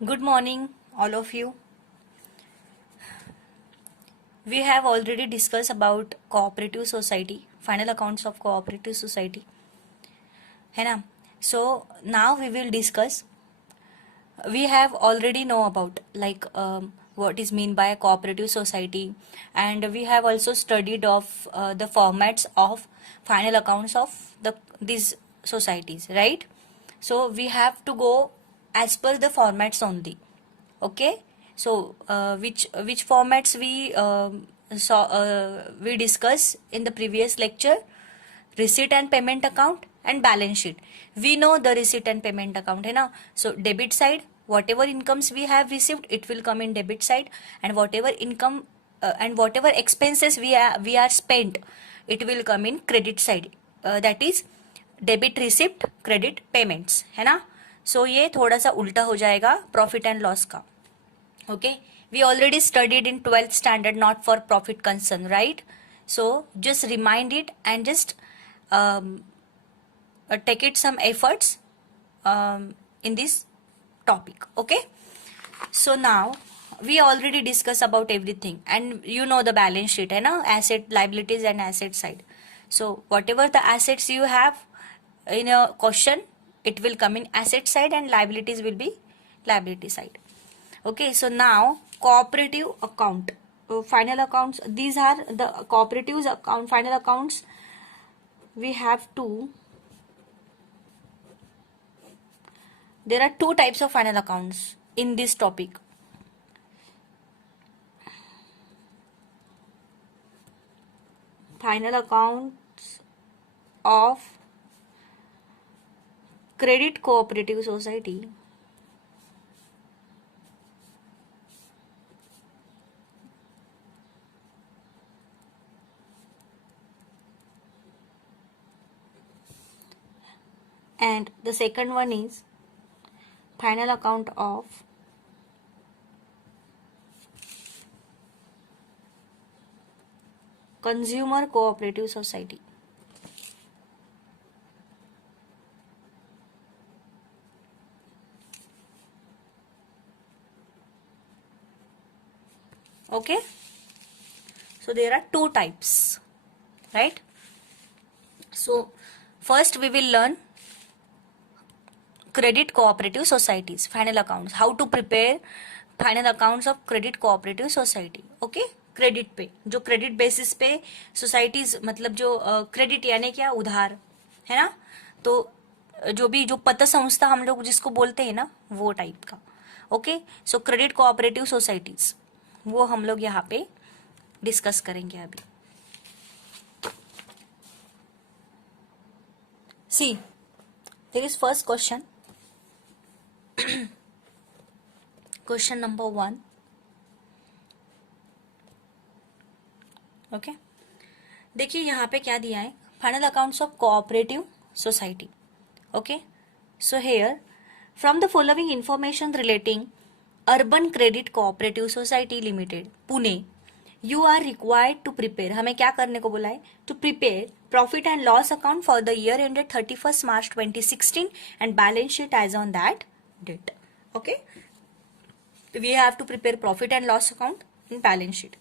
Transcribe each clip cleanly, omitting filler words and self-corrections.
Good morning, all of you. We have already discussed about cooperative society, final accounts of cooperative society. है ना? So now we will discuss. We have already know about what is mean by a cooperative society, and we have also studied of the formats of final accounts of these societies, right? So we have to go as per the formats only. Okay, so which formats we discuss in the previous lecture? Receipt and payment account and balance sheet. We know the receipt and payment account, है ना? So debit side, whatever incomes we have received, it will come in debit side, and whatever income and whatever expenses we are spent, it will come in credit side. That is debit receipt credit payments, है ना? So ये थोड़ा सा उल्टा हो जाएगा profit and loss का. Okay, we already studied in 12th standard not for profit concern, right? So just remind it and just take it some efforts in this topic. Okay, so now we already discuss about everything, and you know the balance sheet, है ना? Asset, liabilities and asset side. So whatever the assets you have in a question, it will come in asset side, and liabilities will be liability side. Okay, so now cooperative account, final accounts, these are the cooperatives account, final accounts. We have two. There are two types of final accounts in this topic. Final accounts of credit cooperative society and the second one is final account of consumer cooperative society. Okay, so there are two types, right? So first we will learn credit cooperative societies, final accounts, how to prepare final accounts of credit cooperative society. Okay, credit पे, जो credit basis पे societies, मतलब जो credit यानी क्या, उधार, है ना? तो जो भी जो पत संस्था हम लोग जिसको बोलते हैं ना, वो टाइप का. Okay, so credit cooperative societies, वो हम लोग यहाँ पे डिस्कस करेंगे अभी. See, there is first question. Question number 1. Okay, देखिए यहाँ पे क्या दिया है, final accounts of cooperative society. Okay, so here from the following information relating urban credit cooperative society limited Pune, you are required to prepare. हमें क्या करने को बोला है? To prepare profit and loss account for the year ended 31st March 2016 and balance sheet as on that date. Okay, we have to prepare profit and loss account in balance sheet.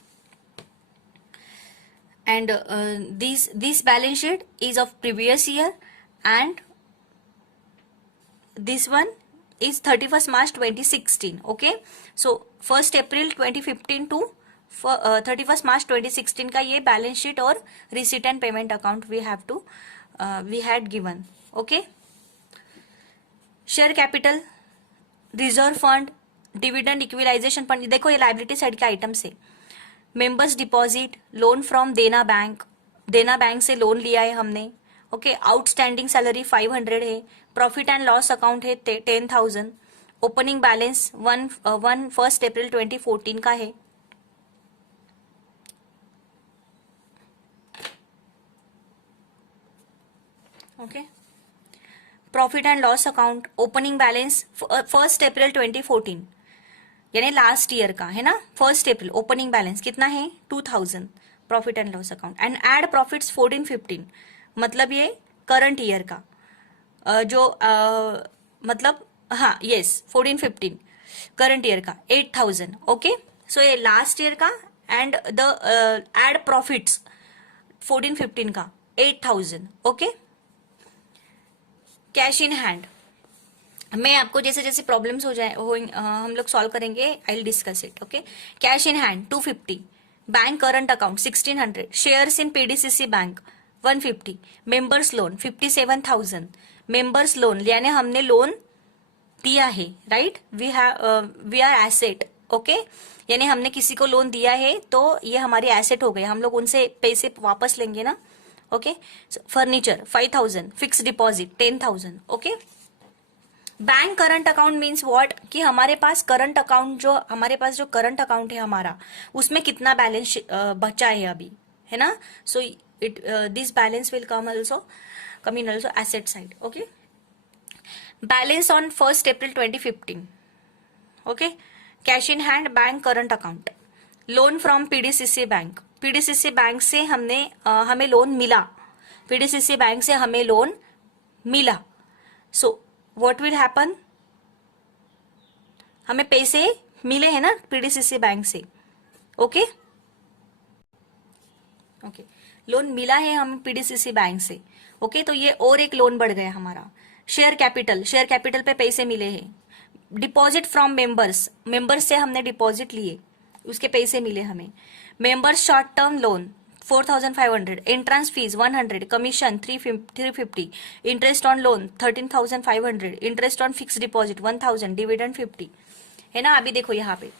And this balance sheet is of previous year, and this one is 31st March 2016. Okay, so 1st April 2015 to 31st March 2016 का ये balance sheet और receipt and payment account we had given. Okay, share capital, reserve fund, dividend equalisation fund, देखो ये liability side के items है. Members deposit, loan from Dena bank, Dena bank से loan लिया है हमने. ओके, आउटस्टैंडिंग सैलरी 500 है. प्रॉफिट एंड लॉस अकाउंट है 10,000. ओपनिंग बैलेंस 1 April 2014 का है. Okay, profit and loss account opening balance 1 April 2014 यानी लास्ट ईयर का है ना. 1 April ओपनिंग बैलेंस कितना है? 2000. Profit and loss account and add profits 14-15, मतलब ये करंट ईयर का जो मतलब हाँ, यस, 14-15. करंट ईयर का 8,000. ओके, सो ये लास्ट ईयर का एंड द एड प्रॉफिट्स 14-15 का 8,000. ओके, कैश इन हैंड मैं आपको जैसे जैसे प्रॉब्लम्स हो जाए हम लोग सॉल्व करेंगे, I will discuss it. Okay, cash in hand 250, bank current account 1600, shares in PDCC bank 150, members loan 57,000. Members loan यानी हमने लोन दिया है, right, we are asset. Okay, यानी हमने किसी को लोन दिया है तो ये हमारी एसेट हो गई, हम लोग उनसे पैसे वापस लेंगे ना. Okay, furniture 5,000, fix deposit 10,000. Okay, bank current account means what, कि हमारे पास करंट अकाउंट जो करंट अकाउंट है हमारा, उसमें कितना बैलेंस बचा है अभी, है ना. So it this balance will come in also asset side. Okay, balance on 1 April 2015. Okay, cash in hand bank current account, loan from PDCC bank. PDCC bank से हमें लोन मिला, पीडीसीसी बैंक से हमें लोन मिला. So what will happen, हमें पैसे मिले हैं ना पीडीसीसी बैंक से. ओके, ओके, लोन मिला है हमें पीडीसीसी बैंक से. ओके, तो ये और एक लोन बढ़ गया हमारा. शेयर कैपिटल पे पैसे मिले हैं. डिपॉजिट फ्रॉम मेंबर्स से हमने डिपॉजिट लिए, उसके पैसे मिले हमें. Members short term loan 4,500, entrance fees 100, commission 350, interest on loan 13,500, interest on fix deposit 1,000, dividend 50, है ना. अभी देखो यहाँ पे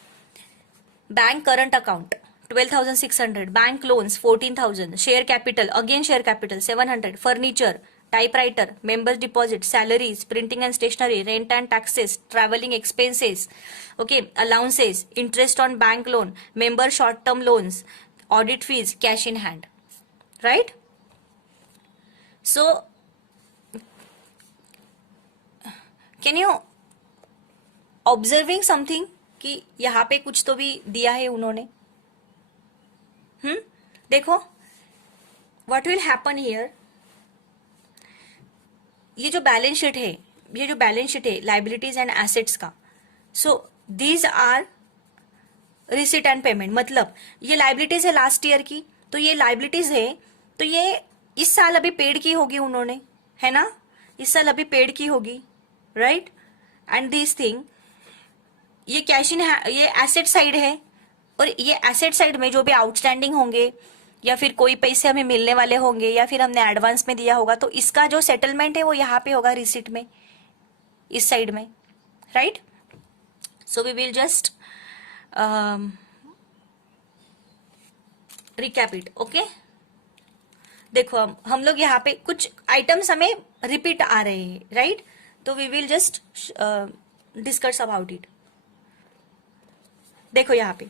bank current account 12,600, bank loans 14,000, share capital 700, furniture, typewriter, members deposit, salaries, printing and stationery, rent and taxes, travelling expenses, okay, allowances, interest on bank loan, member short term loans, audit fees, cash in hand, right. So can you observing something कि यहाँ पे कुछ तो भी दिया है उन्होंने. देखो व्हाट विल हैपन हियर, ये जो बैलेंस शीट है लाइबिलिटीज एंड एसेट्स का, so these are receipt and payment. मतलब ये लाइबिलिटीज है लास्ट ईयर की, तो ये लाइबिलिटीज है, तो ये इस साल अभी पेड की होगी उन्होंने, है ना, इस साल अभी पेड की होगी, राइट. एंड दिस थिंग, ये कैश इन, ये एसेट साइड है, और ये एसेट साइड में जो भी आउटस्टैंडिंग होंगे या फिर कोई पैसे हमें मिलने वाले होंगे या फिर हमने एडवांस में दिया होगा, तो इसका जो सेटलमेंट है वो यहाँ पे होगा रिसीट में, इस साइड में, right. So we will just recap it. Okay, देखो हम लोग यहाँ पे कुछ आइटम्स हमें रिपीट आ रहे हैं, राइट. तो we will just discuss about it. देखो यहाँ पे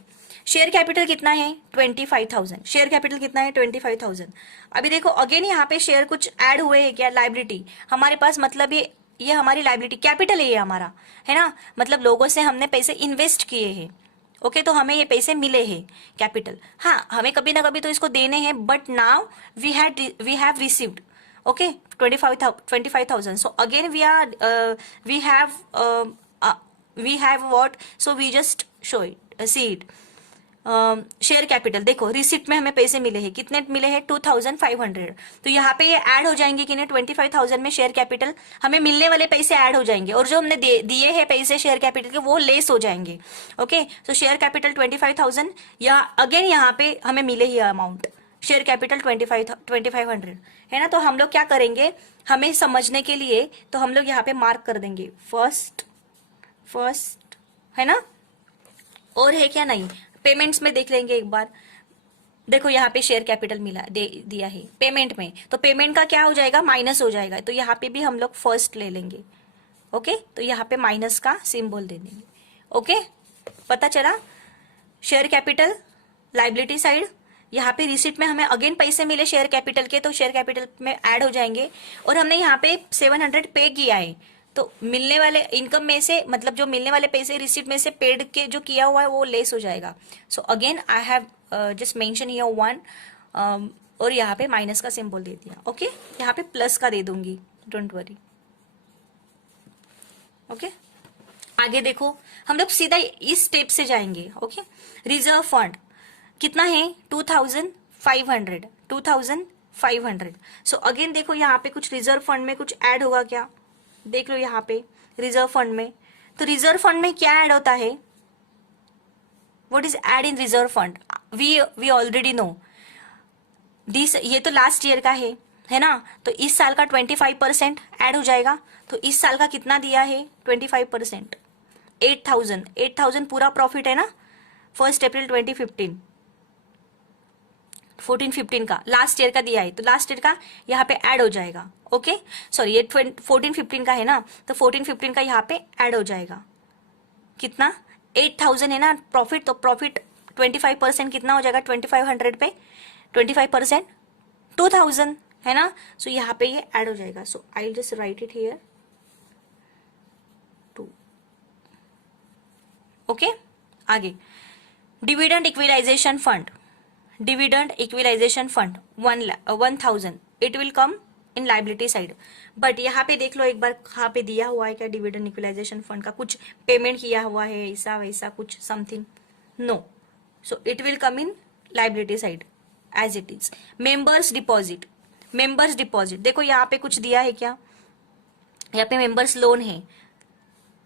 शेयर कैपिटल कितना है 25,000, शेयर कैपिटल कितना है 25,000. अभी देखो अगेन यहाँ पे शेयर कुछ ऐड हुए हैं क्या, लाइबिलिटी हमारे पास, मतलब ये हमारी लाइबिलिटी, कैपिटल है ये हमारा, है ना, मतलब लोगों से हमने पैसे इन्वेस्ट किए हैं. ओके, तो हमें ये पैसे मिले हैं कैपिटल. हाँ, हमें कभी ना कभी तो इसको देने हैं, but now we have received, okay, 25,000. So again we have what, so we just show it, see it. Share capital देखो, रिसिप्ट में हमें पैसे मिले हैं, कितने मिले हैं 2,500. तो यहाँ पे ये ऐड हो जाएंगे कि नहीं, 25,000 में शेयर कैपिटल हमें मिलने वाले पैसे ऐड हो जाएंगे, और जो हमने दिए हैं पैसे शेयर कैपिटल के वो लेस हो जाएंगे. ओके, तो शेयर कैपिटल 25,000, या अगेन यहाँ पे हमें मिले ही अमाउंट, शेयर कैपिटल 2,500, है ना. तो हम लोग क्या करेंगे, हमें समझने के लिए तो हम लोग यहाँ पे मार्क कर देंगे फर्स्ट, है ना. और है क्या, नहीं, पेमेंट्स में देख लेंगे एक बार. देखो यहाँ पे शेयर कैपिटल दिया है पेमेंट में, तो पेमेंट का क्या हो जाएगा, माइनस हो जाएगा. तो यहाँ पे भी हम लोग फर्स्ट ले लेंगे. ओके, तो यहाँ पे माइनस का सिंबल दे देंगे. ओके, पता चला. शेयर कैपिटल लाइबिलिटी साइड, यहाँ पे रिसिट में हमें अगेन पैसे मिले शेयर कैपिटल के, तो शेयर कैपिटल में ऐड हो जाएंगे. और हमने यहाँ पे 700 पे किया है, तो मिलने वाले इनकम में से, मतलब जो मिलने वाले पैसे रिसीट में से पेड के जो किया हुआ है वो लेस हो जाएगा. So again I have just mention here 1, और यहाँ पे माइनस का सिंबल दे दिया. ओके, यहाँ पे प्लस का दे दूंगी, डोंट वरी. ओके, आगे देखो, हम लोग सीधा इस स्टेप से जाएंगे। ओके, रिजर्व फंड कितना है 2500, 2500। सो अगेन देखो यहाँ पे कुछ रिजर्व फंड में कुछ ऐड होगा क्या, देख लो यहाँ पे रिजर्व फंड में। तो रिजर्व फंड में क्या ऐड होता है, what is add in reserve fund, we already know this. ये तो लास्ट ईयर का है ना, तो इस साल का 25% ऐड हो जाएगा। तो इस साल का कितना दिया है 25%, 8000, 8000 पूरा प्रॉफिट है ना 1 अप्रैल 2015, 14-15 का लास्ट ईयर का दिया है, तो लास्ट ईयर का यहाँ पे ऐड हो जाएगा। ओके सॉरी, ये 14-15 का है ना, तो 14-15 का यहाँ पे ऐड हो जाएगा। कितना 8000 है ना प्रॉफिट, तो प्रॉफिट 25% कितना हो जाएगा 2500 पे, 25% 2000 है ना। सो यहाँ पे ये ऐड हो जाएगा। So I just write it here 2। Okay, आगे dividend equalisation fund, dividend equalisation fund 1000, it will come in liability side. But यहाँ पे देख लो एक बार, यहाँ पे दिया हुआ है क्या डिविडेंड इक्विलाइजेशन फंड का कुछ पेमेंट किया हुआ है ऐसा वैसा कुछ something, no. So it will come in liability side as it is. Members deposit, members deposit देखो यहाँ पे कुछ दिया है क्या, यहाँ पे मेंबर्स लोन है,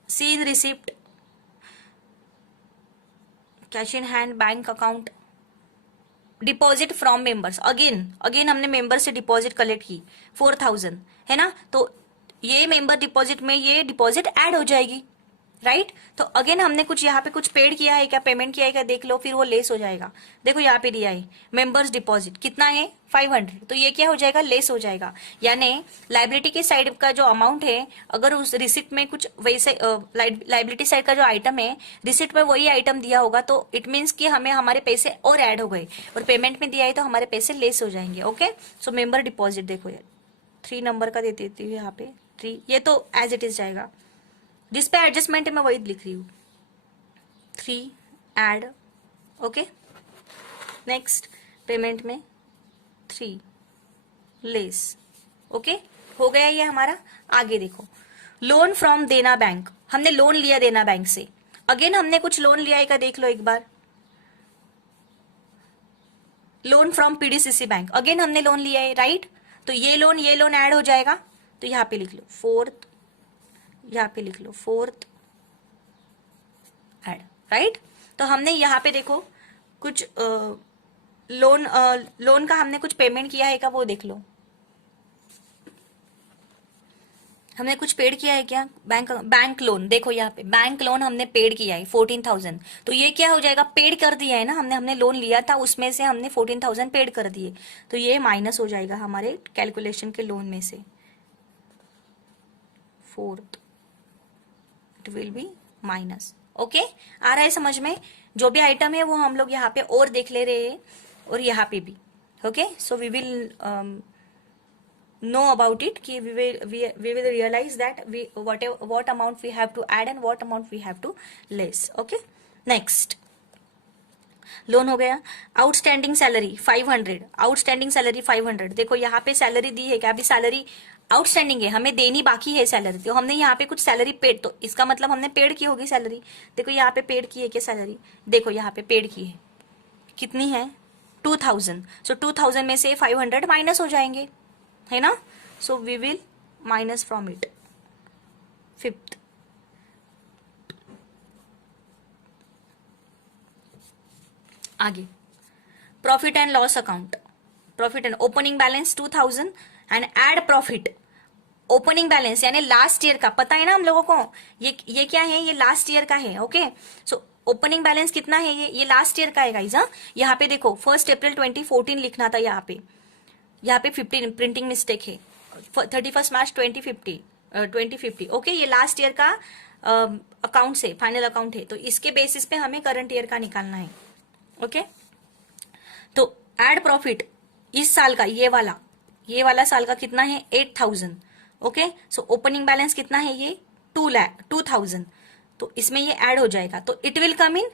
see in receipt, cash in hand, bank account, deposit from members. Again हमने मेंबर से डिपॉजिट कलेक्ट की 4000 है ना, तो ये मेंबर डिपॉजिट में ये डिपॉजिट ऐड हो जाएगी, राइट। तो अगेन हमने कुछ यहाँ पे कुछ पेड किया है क्या, पेमेंट किया है क्या, देख लो, फिर वो लेस हो जाएगा। देखो यहाँ पे दिया है मेंबर्स डिपॉजिट कितना है 500, तो ये क्या हो जाएगा लेस हो जाएगा। यानी लाइबिलिटी की साइड का जो अमाउंट है, अगर उस रिसिप्ट में कुछ वैसे लाइबिलिटी साइड का जो आइटम है रिसिप्ट में वही आइटम दिया होगा, तो इट मीन्स कि हमें हमारे पैसे और ऐड हो गए, और पेमेंट में दिया है तो हमारे पैसे लेस हो जाएंगे। ओके, सो मेंबर डिपॉजिट देखो यार 3 नंबर का दे देती हूँ यहाँ पे 3, ये तो एज इट इज जाएगा, जिस पे एडजस्टमेंट है मैं वही लिख रही हूँ 3 ऐड। ओके, नेक्स्ट पेमेंट में 3 लेस। ओके, हो गया ये हमारा। आगे देखो लोन फ्रॉम देना बैंक, हमने लोन लिया देना बैंक से। अगेन हमने कुछ लोन लिया है क्या, देख लो एक बार, loan from PDCC bank, again हमने लोन लिया है, राइट। तो ये लोन ऐड हो जाएगा, तो यहाँ पे लिख लो 4th, यहाँ पे लिख लो 4th ऐड, राइट। तो हमने यहाँ पे देखो कुछ लोन का हमने कुछ पेमेंट किया है क्या, वो देख लो, हमने कुछ पेड किया है क्या, बैंक लोन देखो यहाँ पे बैंक लोन हमने पेड किया है 14000, तो ये क्या हो जाएगा पेड कर दिया है ना, हमने लोन लिया था उसमें से हमने 14000 पेड कर दिए, तो ये माइनस हो जाएगा हमारे कैलकुलेशन के लोन में से 4th, it will be minus. Okay, आ रहा है समझ में, जो भी आइटम है वो हम लोग यहाँ पे और देख ले रहे हैं, और यहाँ पे भी। Okay, so we will know about it कि we will realize that what amount we have to add and what amount we have to less. Okay, next loan हो गया। आउटस्टैंडिंग सैलरी 500, आउटस्टैंडिंग सैलरी 500, देखो यहाँ पे salary दी है क्या, अभी salary outstanding है, हमें देनी बाकी है सैलरी, तो हमने यहाँ पे कुछ सैलरी पेड, तो इसका मतलब हमने पेड की होगी सैलरी। देखो यहाँ पे पेड की है क्या सैलरी, देखो यहाँ पे पेड की है, कितनी है 2000, सो 2000 में से 500 माइनस हो जाएंगे, है ना। So we will minus from it 5th। आगे profit and loss account, profit and opening balance 2000 and add profit, opening balance यानी लास्ट ईयर का, पता है ना हम लोगों को, ये क्या है, ये लास्ट ईयर का है। ओके, सो ओपनिंग बैलेंस कितना है, ये लास्ट ईयर का है गाइस। यहाँ पे देखो 1 अप्रैल 2014 लिखना था, यहाँ पे 15 प्रिंटिंग मिस्टेक है, 31 मार्च 2050। ओके, ये लास्ट ईयर का अकाउंट से फाइनल अकाउंट है, तो इसके बेसिस पे हमें करंट ईयर का निकालना है। ओके, तो एड प्रॉफिट इस साल का, ये वाला साल का कितना है 8000। ओके, सो ओपनिंग बैलेंस कितना है ये 2000, तो इसमें ये ऐड हो जाएगा, तो इट विल कम इन,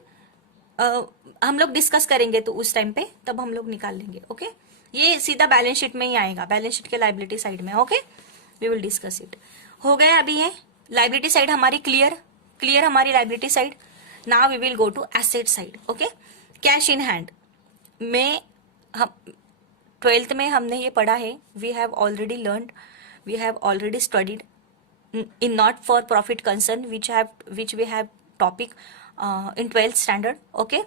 हम लोग डिस्कस करेंगे तो उस टाइम पे तब हम लोग निकाल लेंगे। ओके, ये सीधा बैलेंस शीट में ही आएगा, बैलेंस शीट के लाइबिलिटी साइड में। Okay, we will discuss it. हो गया अभी ये लाइबिलिटी साइड हमारी क्लियर, क्लियर हमारी liability side. Now we will go to asset side. Okay, cash in hand में हम 12th में हमने ये पढ़ा है. We have already learn, we have already studied in not for profit concern which we have topic in 12th standard. Okay,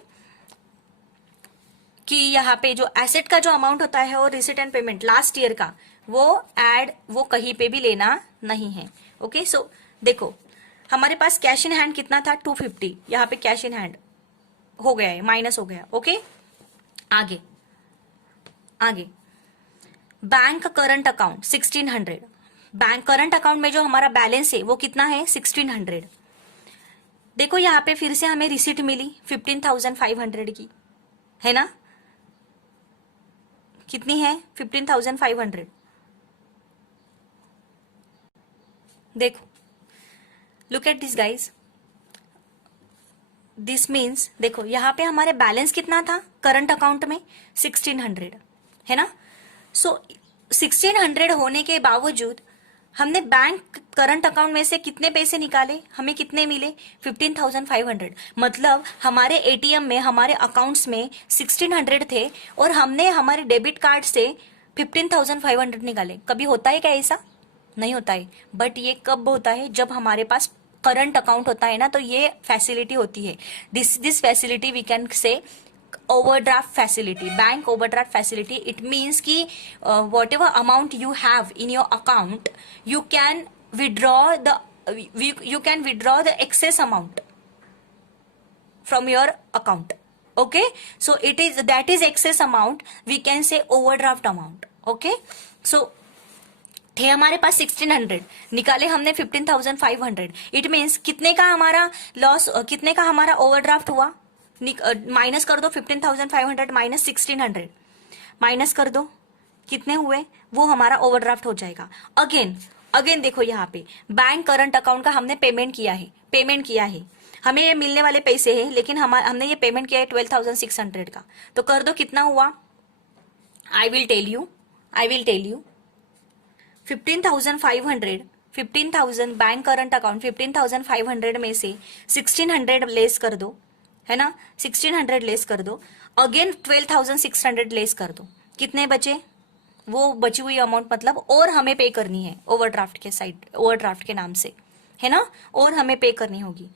कि यहाँ पे जो एसेट का जो अमाउंट होता है और receipt and payment last year का वो कहीं पे भी लेना नहीं है. ओके, सो देखो हमारे पास कैश इन हैंड कितना था 250. यहाँ पे कैश इन हैंड हो गया है, माइनस हो गया. ओके, आगे आगे bank current account 1600. Bank current account में जो हमारा बैलेंस है वो कितना है 1600. देखो यहाँ पे फिर से हमें रिसीट मिली 15,500 की, है ना. कितनी है 15,500. देखो, look at this guys. This means देखो यहाँ पे हमारे बैलेंस कितना था करंट अकाउंट में 1600, है ना. सो 1600 होने के बावजूद हमने बैंक करंट अकाउंट में से कितने पैसे निकाले, हमें कितने मिले 15,500. मतलब हमारे एटीएम में, हमारे अकाउंट्स में 1600 थे और हमने हमारे डेबिट कार्ड से 15,500 निकाले. कभी होता है क्या ऐसा? नहीं होता है. बट ये कब होता है? जब हमारे पास करंट अकाउंट होता है ना, तो ये फैसिलिटी होती है. This facility we can say overdraft facility, bank overdraft facility. It means कि whatever amount you have in your account, you can withdraw the excess amount from your account. Okay, so that is excess amount, we can say overdraft amount. Okay, so थे हमारे पास 1600, निकाले हमने 15,500. It means कितने का हमारा loss, कितने का हमारा ओवरड्राफ्ट हुआ. माइनस कर दो 15,500 माइनस 1600, माइनस कर दो, कितने हुए, वो हमारा ओवरड्राफ्ट हो जाएगा. अगेन देखो यहाँ पे बैंक करंट अकाउंट का हमने पेमेंट किया है, हमें ये मिलने वाले पैसे हैं, लेकिन हमने ये पेमेंट किया है 12,600 का. तो कर दो कितना हुआ. I will tell you 15,000 bank current account 15,500 में से 1600 लेस कर दो, है ना. 1600 लेस कर दो, अगेन 12,600 लेस कर दो, कितने बचे, वो बची हुई अमाउंट मतलब और हमें पे करनी है ओवरड्राफ्ट के नाम से, है ना, और हमें पे करनी होगी.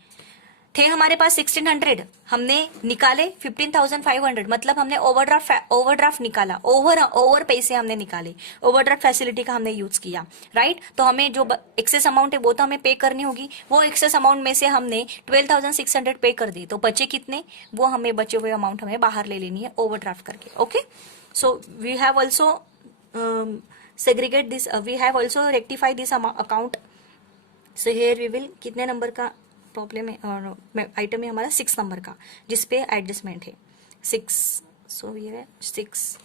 थे हमारे पास 1600, हमने निकाले 15,500, मतलब हमने ओवरड्राफ्ट निकाला, ओवर पैसे हमने निकाले, ओवरड्राफ्ट फैसिलिटी का हमने यूज किया, राइट. तो हमें जो एक्सेस अमाउंट है वो तो हमें पे करनी होगी. वो एक्सेस अमाउंट में से हमने 12,600 पे कर दी, तो बचे कितने, वो हमें बचे हुए अमाउंट हमें बाहर ले लेनी है ओवरड्राफ्ट करके. Okay, so we have also segregate this, we have also rectify this account. So here we will, कितने नंबर का प्रॉब्लम है, आइटम है हमारा 6 नंबर का, जिसपे एडजस्टमेंट है 6. सो ये है 6.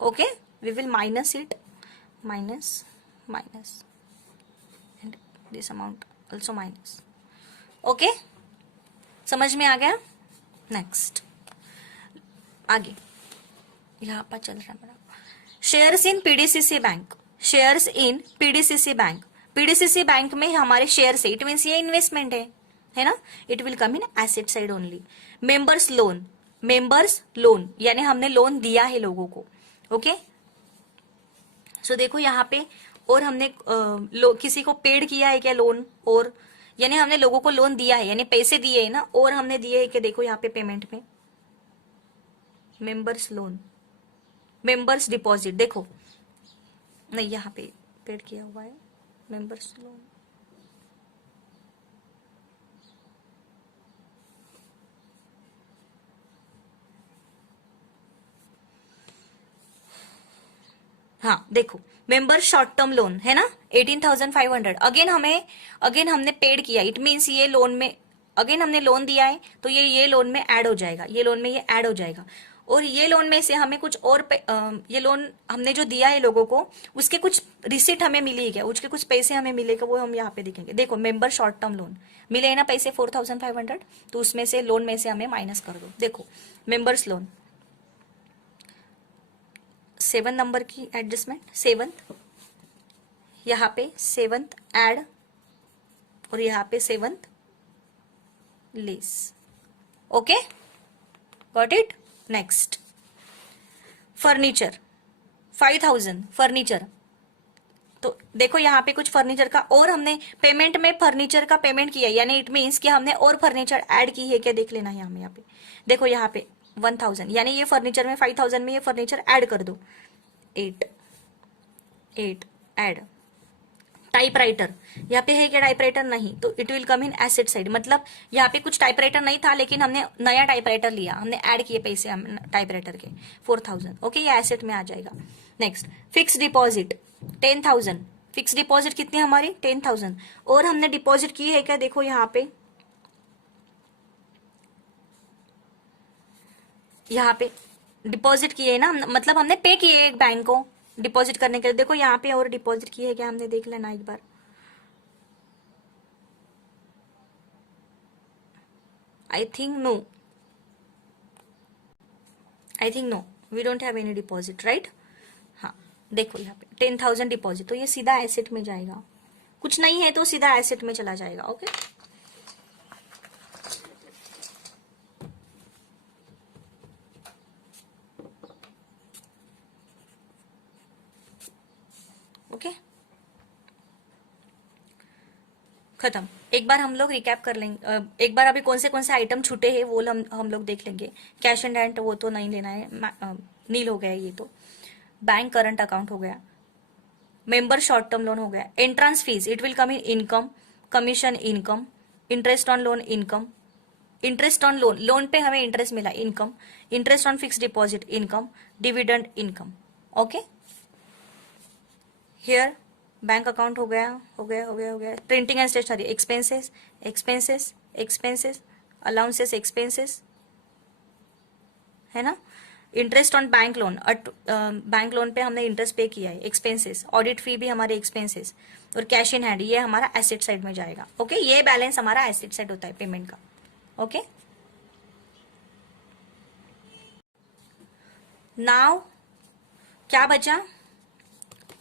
Okay, we will minus it, minus and this amount also minus. Okay, समझ में आ गया. नेक्स्ट आगे यहाँ पर चल रहा है मेरा shares in PDCC bank. Shares in PDCC bank, PDCC bank में हमारे शेयर से, इट मीन्स ये इन्वेस्टमेंट है ना. It will come in asset side only. Members loan यानी हमने लोन दिया है लोगों को. ओके, सो देखो यहाँ पे, और हमने किसी को पेड किया है क्या लोन, और यानी हमने लोगों को लोन दिया है, यानी पैसे दिए है ना, और हमने दिए है कि देखो यहाँ पे पेमेंट में मेंबर्स लोन, मेंबर्स डिपॉजिट, देखो नहीं यहाँ पे पेड किया हुआ है मेंबर्स लोन. हाँ देखो, मेंबर शॉर्ट टर्म लोन है ना 18,500. अगेन हमने पेड किया, इट मीन्स ये लोन में अगेन हमने लोन दिया है, तो ये लोन में ऐड हो जाएगा, ये लोन में ये ऐड हो जाएगा. और ये लोन में से हमें कुछ और ये लोन हमने जो दिया है लोगों को, उसके कुछ रिसिट हमें मिली है क्या, उसके कुछ पैसे हमें मिलेगा, वो हम यहाँ पे देखेंगे. देखो मेंबर शॉर्ट टर्म लोन मिले है ना पैसे 4,500, तो उसमें से लोन में से हमें माइनस कर दो. देखो मेंबर्स लोन 7 नंबर की एडजस्टमेंट, 7th यहाँ पे 7th ऐड और यहाँ पे 7th less. Okay, got it. Next furniture 5000 furniture. तो देखो यहाँ पे कुछ फर्नीचर का और हमने पेमेंट में फर्नीचर का पेमेंट किया, यानी इट मीन्स कि हमने और फर्नीचर ऐड की है क्या, देख लेना यहाँ पे. देखो यहाँ पे 1000, यानी ये फर्नीचर में 5000 में ये फर्नीचर ऐड कर दो. 8 ऐड. टाइपराइटर यहाँ पे है क्या, टाइपराइटर नहीं, तो it will come in asset side. मतलब यहाँ पे कुछ टाइपराइटर नहीं था, लेकिन हमने नया टाइपराइटर लिया, हमने ऐड किए पैसे हम टाइपराइटर के 4000. ओके, ये एसेट में आ जाएगा. Next fix deposit 10,000. Fix deposit कितनी हमारी 10,000, और हमने डिपॉजिट की है क्या, देखो यहाँ पे डिपॉजिट किए है ना, मतलब हमने पे किए एक बैंक को डिपॉजिट करने के लिए. देखो यहाँ पे और डिपॉजिट की है क्या, हमने देख लेना एक बार. I think no, we don't have any deposit, right. हाँ, देखो यहाँ पे 10,000 डिपॉजिट, तो ये सीधा एसेट में जाएगा. कुछ नहीं है तो सीधा एसेट में चला जाएगा. ओके, ओके, खत्म. एक बार हम लोग रिकैप कर लेंगे. एक बार अभी कौन से आइटम छूटे हैं वो हम लोग देख लेंगे. कैश एंड हैंड वो तो नहीं लेना है, नील हो गया ये तो. बैंक करंट अकाउंट हो गया. मेंबर शॉर्ट टर्म लोन हो गया. Entrance fees it will come in income. Commission income. Interest on loan income. Interest on loan पे हमें इंटरेस्ट मिला income. Interest on fix deposit income. Dividend income. Okay, here bank account हो गया. Printing and stationery expenses. Allowances expenses है ना. Interest on bank loan, bank loan पे हमने interest पे किया है, एक्सपेंसेस. ऑडिट फी भी हमारे एक्सपेंसेस. और कैश इन हैंड ये हमारा एसेट साइड में जाएगा. ओके, ये बैलेंस हमारा एसेट साइड होता है पेमेंट का. ओके, नाउ क्या बचा,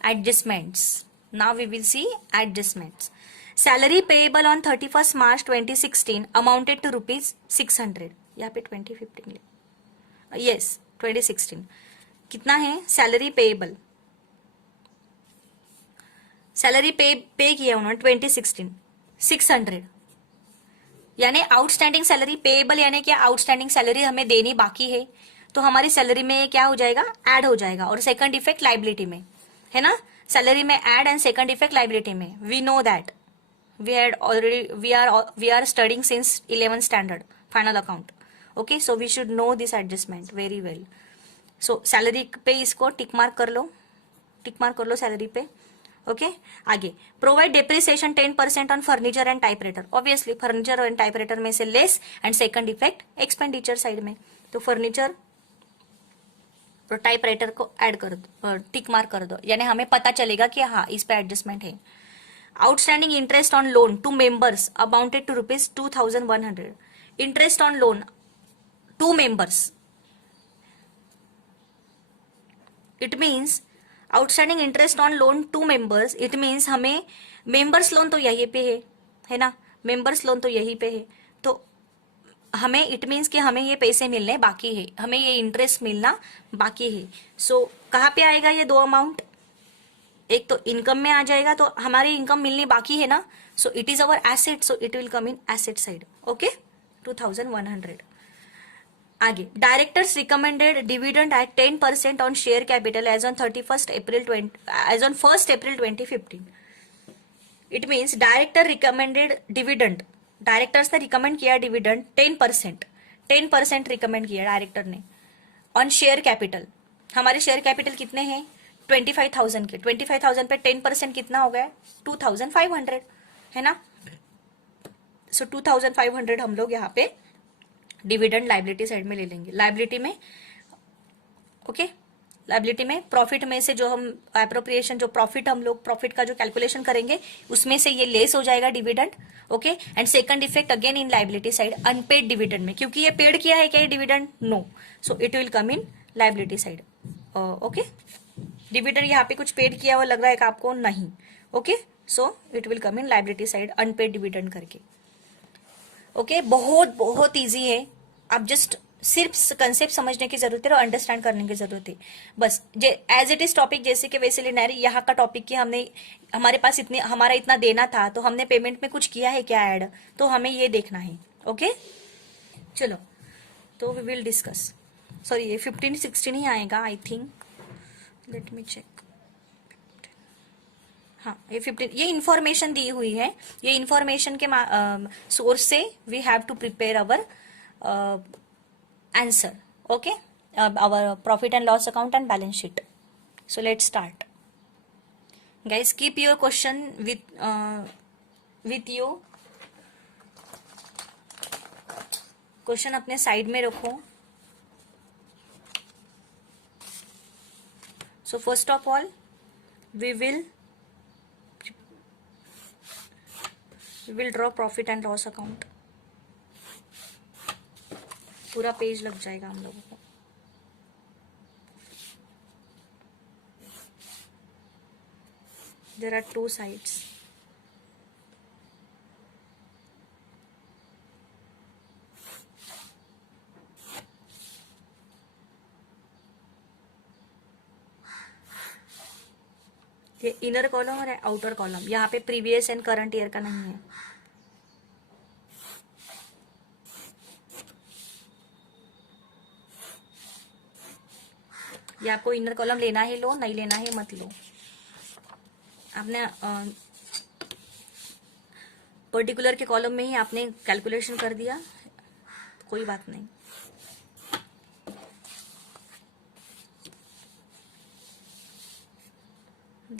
adjustments. Now we will see adjustments. Salary payable on 31st March 2016 amounted to ₹600. यहाँ पे 2015 यस 2016 कितना है सैलरी पेएबल. सैलरी पे किया उन्होंने 2016 600, यानी आउटस्टैंडिंग सैलरी पेएबल, यानी क्या आउटस्टैंडिंग सैलरी हमें देनी बाकी है, तो हमारी सैलरी में क्या हो जाएगा, ऐड हो जाएगा. और सेकंड इफेक्ट लाइबिलिटी में है ना, सैलरी में add and second effect liability में. We know that we had already we are studying since 11th standard final account. Okay, so we should know this adjustment very well. So salary पे इसको tick mark कर लो salary पे. Okay, आगे provide depreciation 10% on furniture and typewriter. Obviously furniture and typewriter में से less and second effect expenditure side में. तो furniture और टाइपराइटर को ऐड कर दो, टिक मार्क कर दो, यानी हमें पता चलेगा कि हाँ इस पे एडजस्टमेंट है. Outstanding interest on loan to members amounted to ₹2,100. Interest on loan to members. It means outstanding interest on loan to members. It means हमें members loan तो यहीं पे है ना, members loan तो यहीं पे है, तो हमें इट मीन्स कि हमें ये पैसे मिलने बाकी है, हमें ये इंटरेस्ट मिलना बाकी है. सो कहाँ पे आएगा ये दो अमाउंट, एक तो इनकम में आ जाएगा, तो हमारी इनकम मिलनी बाकी है ना, so it is our asset, so it will come in asset side. Okay, 2100. आगे directors recommended dividend at 10% on share capital as on 1st April 2015. It means director recommended dividend, directors ने recommend किया dividend 10% recommend किया director ने on share capital. हमारे share capital कितने हैं 25,000 के. 25,000 पे 10% कितना हो गया 2,500 है ना. सो 2,500 हम लोग यहाँ पे डिविडेंड लाइबिलिटी साइड में ले लेंगे. लाइबिलिटी में ओके, लाइबिलिटी में प्रॉफिट में से जो हम एप्रोप्रिएशन, जो प्रॉफिट हम लोग प्रॉफिट का जो कैलकुलेशन करेंगे उसमें से ये लेस हो जाएगा dividend. Okay, and second effect again in liability side unpaid dividend में, क्योंकि ये पेड किया है क्या ये dividend, no, so it will come in liability side. Okay, dividend यहाँ पे कुछ पेड किया हुआ लग रहा है आपको, नहीं. Okay, so it will come in liability side unpaid dividend करके। ओके, बहुत बहुत इजी है, आप जस्ट सिर्फ कंसेप्ट समझने की जरूरत है और अंडरस्टैंड करने की जरूरत है बस। एज इट इज टॉपिक जैसे कि वैसे लेना है। यहाँ का टॉपिक कि हमने हमारे पास इतने हमारा इतना देना था तो हमने पेमेंट में कुछ किया है क्या ऐड, तो हमें ये देखना है। ओके चलो, तो वी विल डिस्कस। सॉरी, ये 15 16 ही आएगा I think, let me check. हाँ, ये 15, ये इंफॉर्मेशन दी हुई है, ये इंफॉर्मेशन के सोर्स से we have to prepare our answer. Okay, our profit and loss account and balance sheet. So let's start, guys. Keep your question with you, question अपने side में रखो। So first of all we will draw profit and loss account। पूरा page लग जाएगा हम लोगों को। There are two sides। ये इनर कॉलम और आउटर कॉलम, यहाँ पे प्रीवियस एंड करंट ईयर का नहीं है। ये आपको इनर कॉलम लेना है लो, नहीं लेना है मत लो। आपने पर्टिकुलर के कॉलम में ही आपने कैलकुलेशन कर दिया, कोई बात नहीं।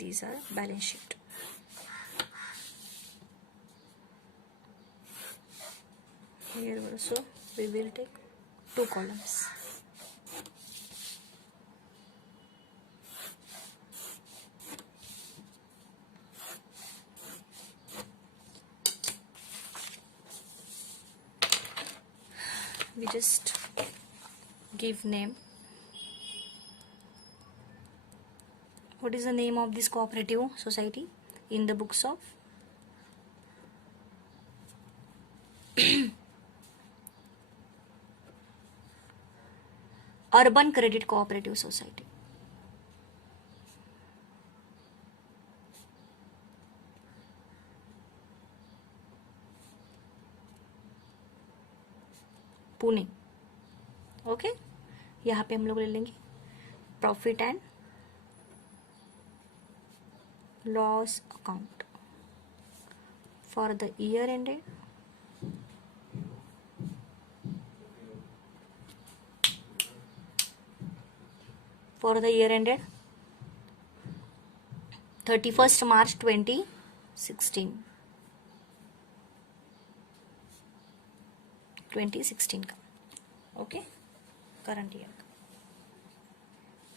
These are balance sheet। Here also we will take two columns। We just give name। What is the name of this cooperative society in the books of? Urban Credit Cooperative Society। Pune. Okay, यहाँ पे हम लोग ले लेंगे profit and loss account for the year ended for the year ended 31st March 2016 का। Okay, current year का।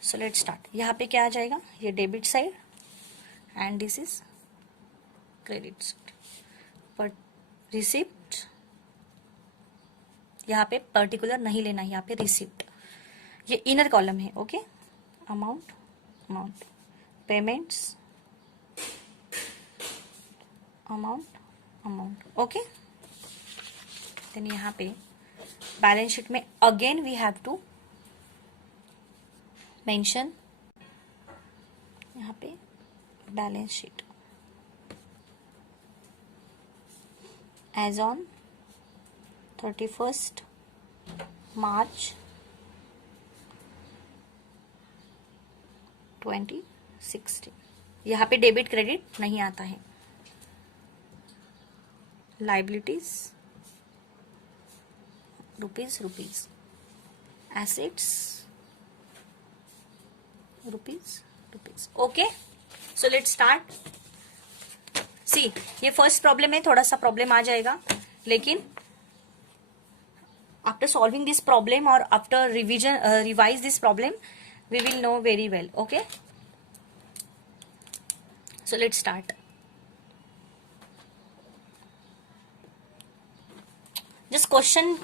So let start. यहाँ पे क्या आ जाएगा, ये debit side and this is credit side. पर रिसिप्ट यहाँ पे पर्टिकुलर नहीं लेना, यहाँ पे रिसिप्ट, ये इनर कॉलम है। Okay, amount payments amount. Okay, then यहाँ पे बैलेंस शीट में again we have to mention यहाँ पे balance sheet as on 31st March 2016। यहाँ पे डेबिट क्रेडिट नहीं आता है। Liabilities rupees, assets rupees. Okay, so let's start. See, ये फर्स्ट प्रॉब्लम है, थोड़ा सा प्रॉब्लम आ जाएगा, लेकिन आफ्टर सॉल्विंग दिस प्रॉब्लम और after revise this problem we will know very well। okay, so let's start। just question,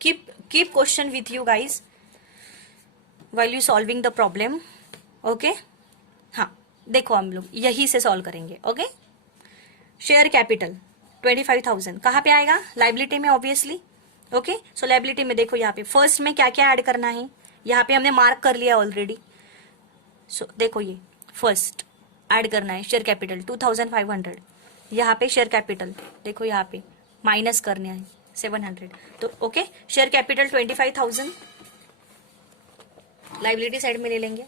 keep question with you guys while you solving the problem। okay, हाँ, देखो हम लोग यही से solve करेंगे। Okay, share capital 25,000 कहाँ पे आएगा? लाइबिलिटी में ऑब्वियसली। ओके, सो लाइबिलिटी में देखो यहाँ पे फर्स्ट में क्या क्या ऐड करना है, यहाँ पे हमने मार्क कर लिया ऑलरेडी। सो देखो ये फर्स्ट ऐड करना है शेयर कैपिटल 2,500, यहाँ पे शेयर कैपिटल देखो यहाँ पे माइनस करने है 700। तो okay, share capital 25,000 liability side में ले लेंगे।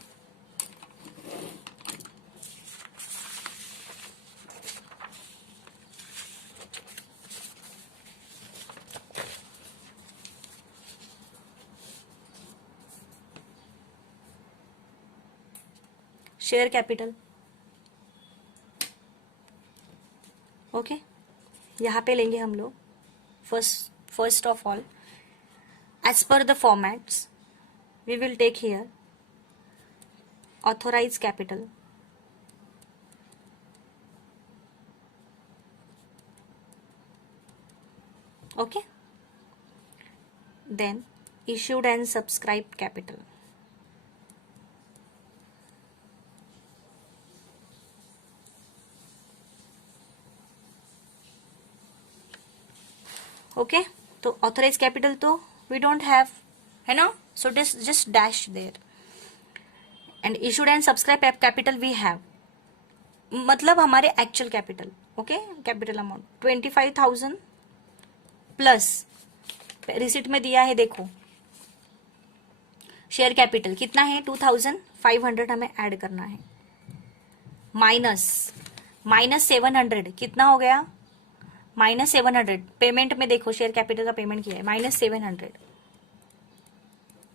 शेयर कैपिटल ओके, यहाँ पे लेंगे हम लोग first of all as per the formats we will take here authorise capital, okay, then issued and subscribed capital, okay, तो ऑथोराइज कैपिटल तो वी डोंट हैव है ना, so just dash there and issued and subscribe capital we have, मतलब हमारे actual capital. Okay, capital amount 25,000 plus receipt में दिया है देखो शेयर कैपिटल कितना है 2,500 हमें ऐड करना है, माइनस 700 कितना हो गया, -700 पेमेंट में देखो शेयर कैपिटल का पेमेंट किया है -700।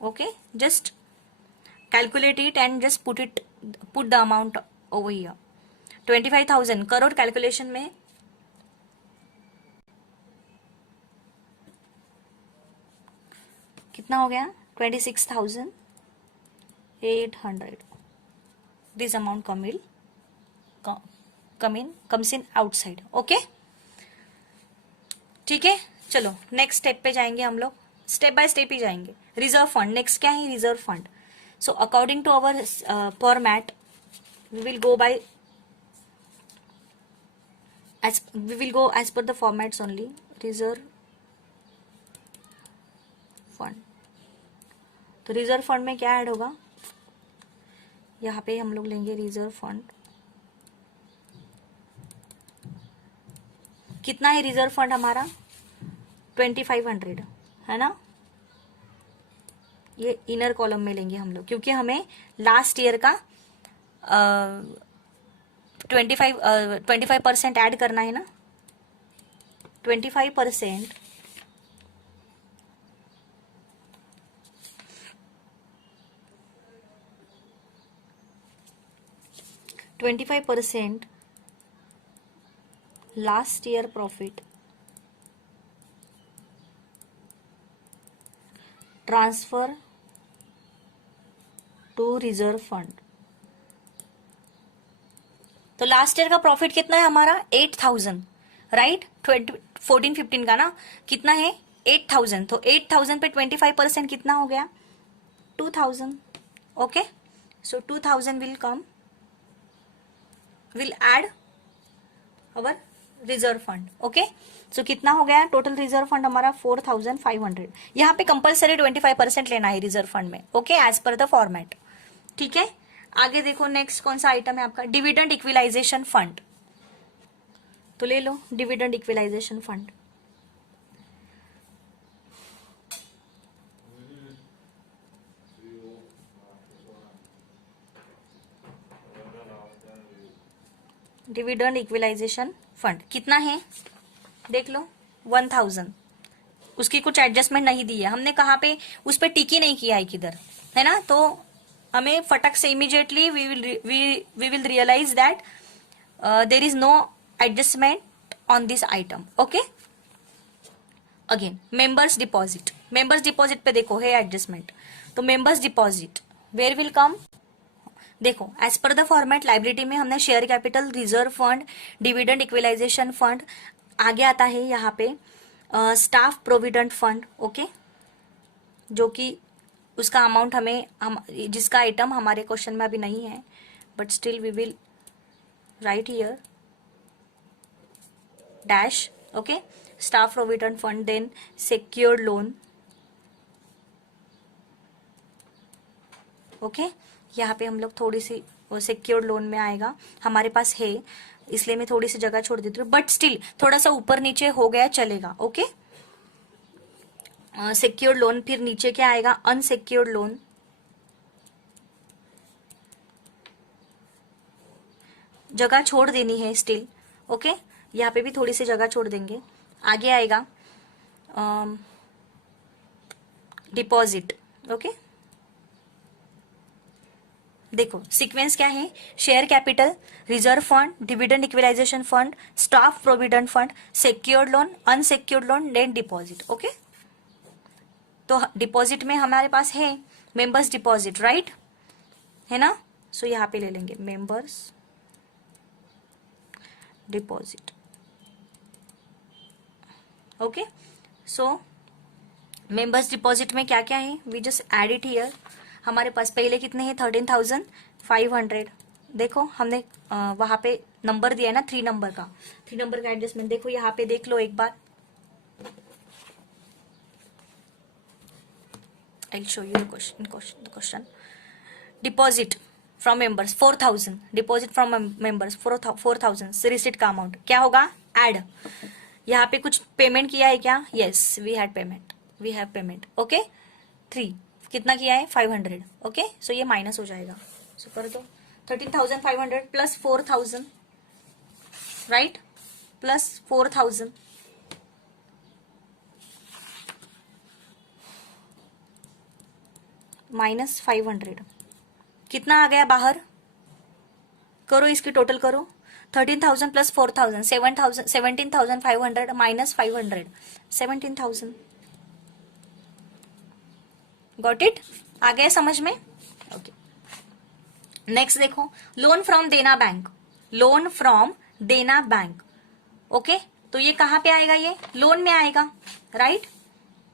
Okay, just calculate it and just put the amount over here. 25,000 crore calculation में कितना हो गया 26,800। This amount comes in outside. Okay, ठीक है, चलो नेक्स्ट स्टेप पे जाएंगे हम लोग, स्टेप बाय स्टेप ही जाएंगे। रिजर्व फंड नेक्स्ट क्या है, reserve fund. So according to our format we will go as per the formats only. Reserve fund, तो रिजर्व फंड में क्या ऐड होगा, यहाँ पे हम लोग लेंगे रिजर्व फंड। कितना है रिजर्व फंड हमारा 2500 है ना, ये इनर कॉलम में लेंगे हम लोग क्योंकि हमें लास्ट ईयर का 25% ऐड करना है ना, 25% last year profit transfer to reserve fund. तो लास्ट ईयर का प्रॉफिट कितना है हमारा 8,000, राइट, 14-15 का ना कितना है 8,000, तो 8,000 पे 25% कितना हो गया 2,000। Okay, so 2,000 will add our reserve fund. Okay, so कितना हो गया टोटल रिजर्व फंड हमारा 4,500। यहाँ पे कंपल्सरी 25% लेना है रिजर्व फंड में। Okay, as per the format. ठीक है, आगे देखो नेक्स्ट कौन सा आइटम है आपका, डिविडेंड इक्विलाइजेशन फंड। तो ले लो dividend equalisation fund. Dividend equalisation fund कितना है देख लो 1,000। उसकी कुछ एडजस्टमेंट नहीं दी है हमने, कहाँ पे उस पर टिकी नहीं किया है किधर, है ना, तो हमें फटक से immediately we will realise that there is no adjustment on this item. Okay, again members deposit पे देखो है एडजस्टमेंट, तो members deposit where will come, देखो as per the format liability में हमने share capital, reserve fund, dividend equalisation fund, आगे आता है यहाँ पे स्टाफ प्रोविडेंट फंड। ओके, जो कि उसका अमाउंट जिसका आइटम हमारे क्वेश्चन में अभी नहीं है, but still we will write here dash. Okay, staff provident fund, then secured loan. Okay यहाँ पे हम लोग थोड़ी सी सिक्योर्ड लोन में आएगा, हमारे पास है इसलिए मैं थोड़ी सी जगह छोड़ देती हूँ, बट स्टिल थोड़ा सा ऊपर नीचे हो गया चलेगा. ओके, सिक्योर्ड लोन, फिर नीचे क्या आएगा, अनसिक्योर्ड लोन. जगह छोड़ देनी है स्टिल. ओके, यहाँ पे भी थोड़ी सी जगह छोड़ देंगे. आगे आएगा डिपॉजिट. ओके, देखो सीक्वेंस क्या है, share capital, reserve fund, dividend equalisation fund, staff provident fund, secured loan, unsecured loan, then deposit. Okay, तो डिपॉजिट में हमारे पास है मेंबर्स डिपॉजिट, राइट है ना. सो यहाँ पे ले लेंगे members deposit. Okay, so members deposit में क्या क्या है, we just add it here. हमारे पास पहले कितने हैं, 13,500. देखो हमने वहां पे नंबर दिया है ना, 3 नंबर का, 3 नंबर का एडजस्टमेंट. देखो यहाँ पे देख लो एक बार, I'll show you the question. Deposit from members 4,000. Deposit from members 4,000. Receipt का अमाउंट क्या होगा, एड. यहाँ पे कुछ पेमेंट किया है क्या, yes we had payment, we have payment. Okay, 3 कितना किया है, 500. ओके, सो ये माइनस हो जाएगा. सो कर दो 13,500 प्लस 4,000, राइट, प्लस 4,000 माइनस 500 कितना आ गया बाहर, करो इसकी टोटल करो. 13,000 प्लस 4,000 17,500 माइनस 500 17,000. गॉट इट, आ गया समझ में. ओके, नेक्स्ट देखो, loan from Dena bank. Loan from Dena bank. Okay, तो ये कहां पे आएगा, ये लोन में आएगा, राइट.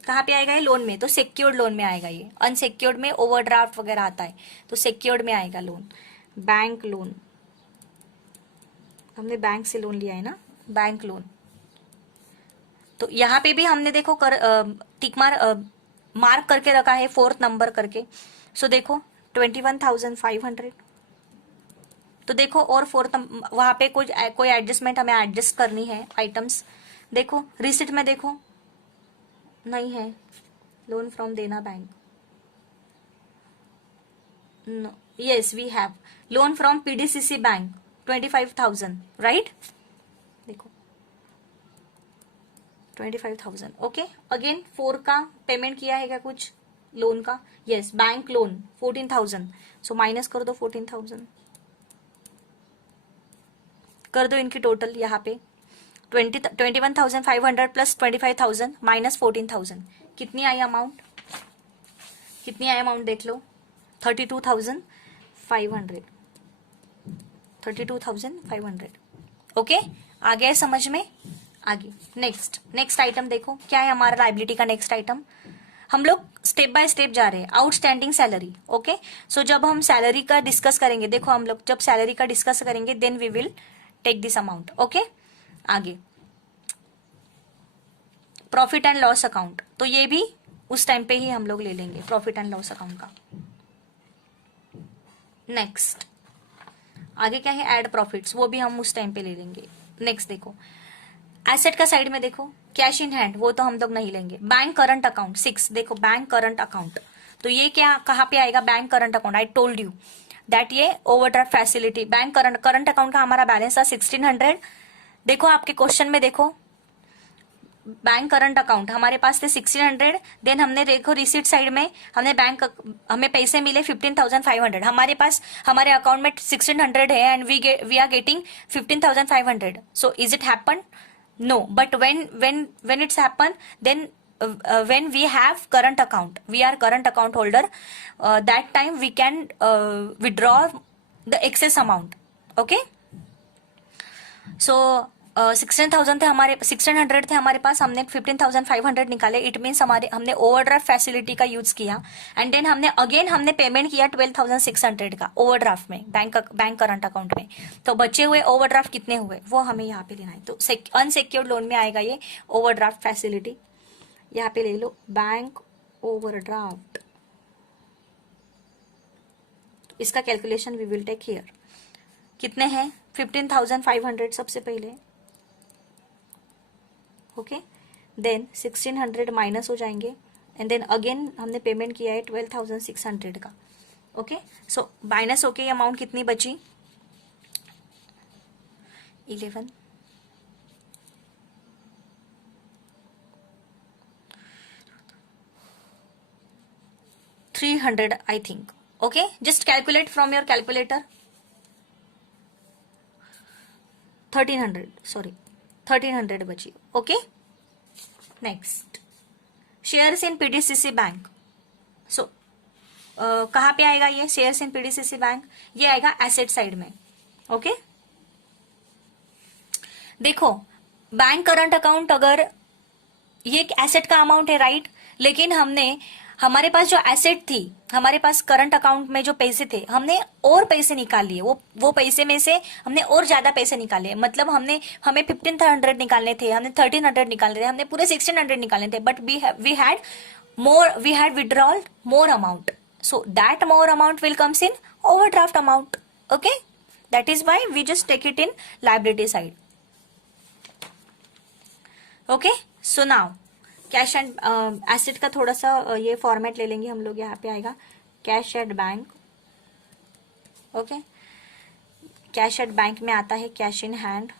कहां पे आएगा ये, लोन में. तो सिक्योर्ड लोन में आएगा ये. अनसिक्योर्ड में ओवरड्राफ्ट वगैरह आता है, तो सिक्योर्ड में आएगा लोन. बैंक लोन, हमने बैंक से लोन लिया है ना, बैंक लोन. तो यहां पे भी हमने देखो टिक मार्क करके रखा है 4th नंबर करके. सो देखो 21,500. तो देखो और 4th वहां पे कोई एडजस्टमेंट हमें एडजस्ट करनी है आइटम्स. देखो रिसिट में देखो नहीं है, loan from Dena bank, no, yes we have loan from PDCC bank 25,000, right. देखो 25,000. ओके, अगेन 4 का पेमेंट किया है क्या कुछ लोन का, yes bank loan 14,000. So minus कर दो 14,000, कर दो इनकी टोटल. यहाँ पे 21,500 प्लस 25,000 माइनस 14,000 कितनी आई अमाउंट, कितनी आई अमाउंट देख लो, 32,500. 32,500. ओके, आ गया समझ में. आगे नेक्स्ट आइटम देखो क्या है हमारा लाइबिलिटी का नेक्स्ट आइटम. हम लोग स्टेप बाय स्टेप जा रहे हैं. Outstanding salary. ओके, सो जब हम सैलरी का डिस्कस करेंगे, देखो हम लोग जब सैलरी का डिस्कस करेंगे then we will take this amount. Okay, आगे प्रॉफिट एंड लॉस अकाउंट, तो ये भी उस टाइम पे ही हम लोग ले लेंगे प्रॉफिट एंड लॉस अकाउंट का. नेक्स्ट आगे क्या है, एड प्रॉफिट्स, वो भी हम उस टाइम पे ले लेंगे. नेक्स्ट देखो एसेट का साइड में देखो कैश इन हैंड, वो तो हम लोग नहीं लेंगे. बैंक करंट अकाउंट 6, देखो बैंक करंट अकाउंट, तो ये क्या कहाँ पे आएगा, bank current account. I told you that ये overdraft facility. Bank current account का हमारा बैलेंस था 1,600. देखो आपके क्वेश्चन में देखो बैंक करंट अकाउंट हमारे पास थे 1,600. देन हमने देखो रिसीट साइड में हमें पैसे मिले 15,500. हमारे पास हमारे अकाउंट में 1,600 है and we are getting 15,500. So is it happen, no. But when it's happen, then when we have current account, we are current account holder, that time we can withdraw the excess amount. Okay, so 16,000 थे हमारे, 1600 थे हमारे पास, हमने 15,500 निकाले, it means हमारे हमने overdraft facility का use किया, एंड देन हमने पेमेंट किया 12,600 का ओवरड्राफ्ट में, बैंक करंट अकाउंट में। तो बचे हुए ओवरड्राफ्ट कितने हुए वो हमें यहाँ पे लेना है। तो अनसिक्योर्ड लोन में आएगा ये ओवरड्राफ्ट फैसिलिटी, यहाँ पे ले लो बैंक ओवरड्राफ्ट, इसका calculation we will take here. कितने हैं? 15,500 सबसे पहले, ओके, देन 1600 माइनस हो जाएंगे, एंड देन अगेन हमने पेमेंट किया है 12,600 का, ओके। सो माइनस होके ये अमाउंट कितनी बची? 11, 300 I think, okay. Just calculate from your calculator. 1300, sorry 1300 बची, okay. Next, shares in PDCC bank. So कहाँ पे आएगा ये शेयर्स इन पीडीसीसी बैंक? ये आएगा एसेट साइड में, ओके। देखो, बैंक करंट अकाउंट, अगर ये एक एसेट का अमाउंट है, राइट, लेकिन हमारे पास जो एसेट थी, हमारे पास करंट अकाउंट में जो पैसे थे, हमने और पैसे निकाल लिए, वो पैसे में से हमने और ज्यादा पैसे निकाले, मतलब हमें 1500 निकालने थे, हमने 1300 निकालने थे, हमने पूरे 1600 निकालने थे, but we had withdrawal more amount, so that more amount will comes in overdraft amount, okay. That is why we just take it in liability side, okay. So now cash and asset का थोड़ा सा ये format ले लेंगे हम लोग। यहाँ पे आएगा cash at bank, okay. Cash at bank में आता है कैश इन हैंड।